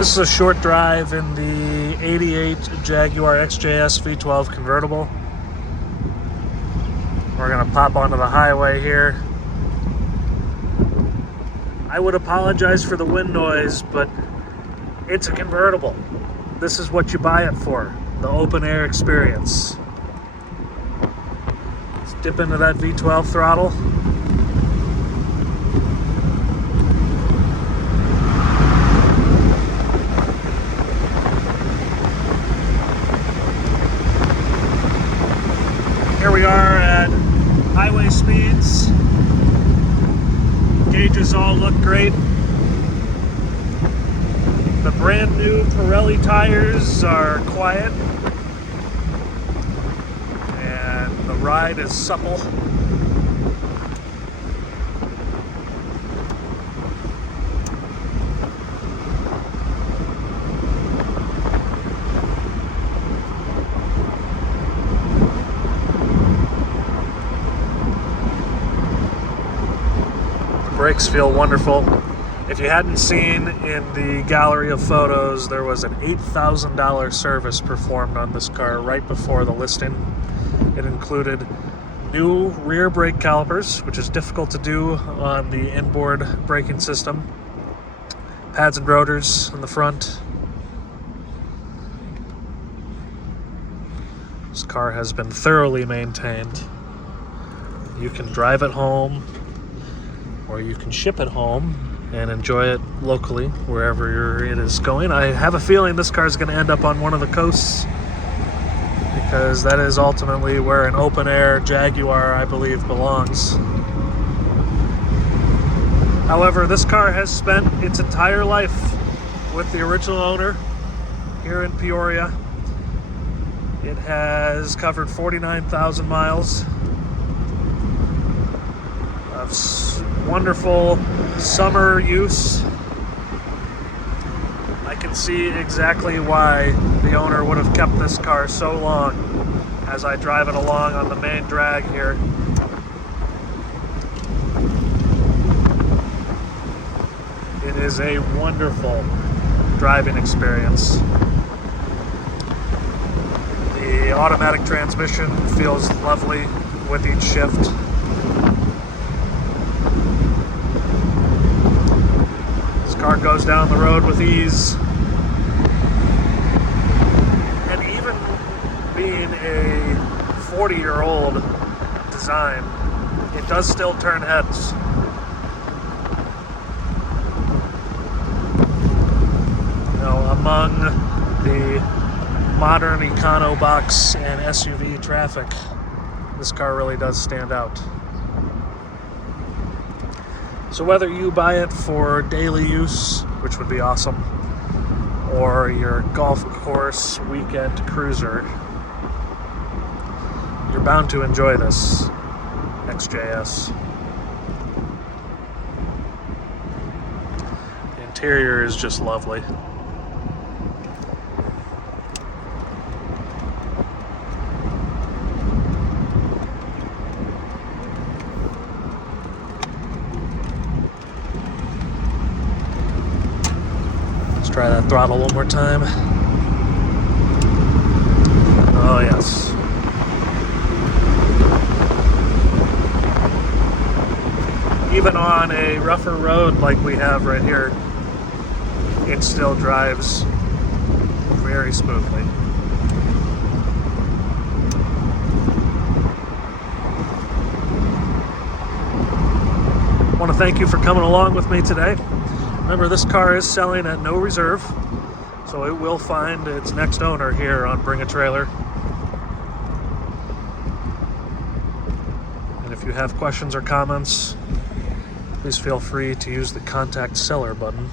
This is a short drive in the 88 Jaguar XJS V12 convertible. We're gonna pop onto the highway here. I would apologize for the wind noise, but it's a convertible. This is what you buy it for, the open air experience. Let's dip into that V12 throttle. Here we are at highway speeds. Gauges all look great. The brand new Pirelli tires are quiet. And the ride is supple. Brakes feel wonderful. If you hadn't seen in the gallery of photos, there was an $8,000 service performed on this car right before the listing. It included new rear brake calipers, which is difficult to do on the inboard braking system, pads and rotors in the front. This car has been thoroughly maintained. You can drive it home, or you can ship it home and enjoy it locally wherever it is going. I have a feeling this car is going to end up on one of the coasts, because that is ultimately where an open air Jaguar, I believe, belongs. However, this car has spent its entire life with the original owner here in Peoria. It has covered 49,000 miles of wonderful summer use. I can see exactly why the owner would have kept this car so long as I drive it along on the main drag here. It is a wonderful driving experience. The automatic transmission feels lovely with each shift. Car goes down the road with ease, and even being a 40-year-old design, it does still turn heads. You know, among the modern econo box and SUV traffic, this car really does stand out. So whether you buy it for daily use, which would be awesome, or your golf course weekend cruiser, you're bound to enjoy this XJS. The interior is just lovely. Try that throttle one more time. Oh yes. Even on a rougher road like we have right here, it still drives very smoothly. I want to thank you for coming along with me today. Remember, this car is selling at no reserve, so it will find its next owner here on Bring a Trailer. And if you have questions or comments, please feel free to use the Contact Seller button.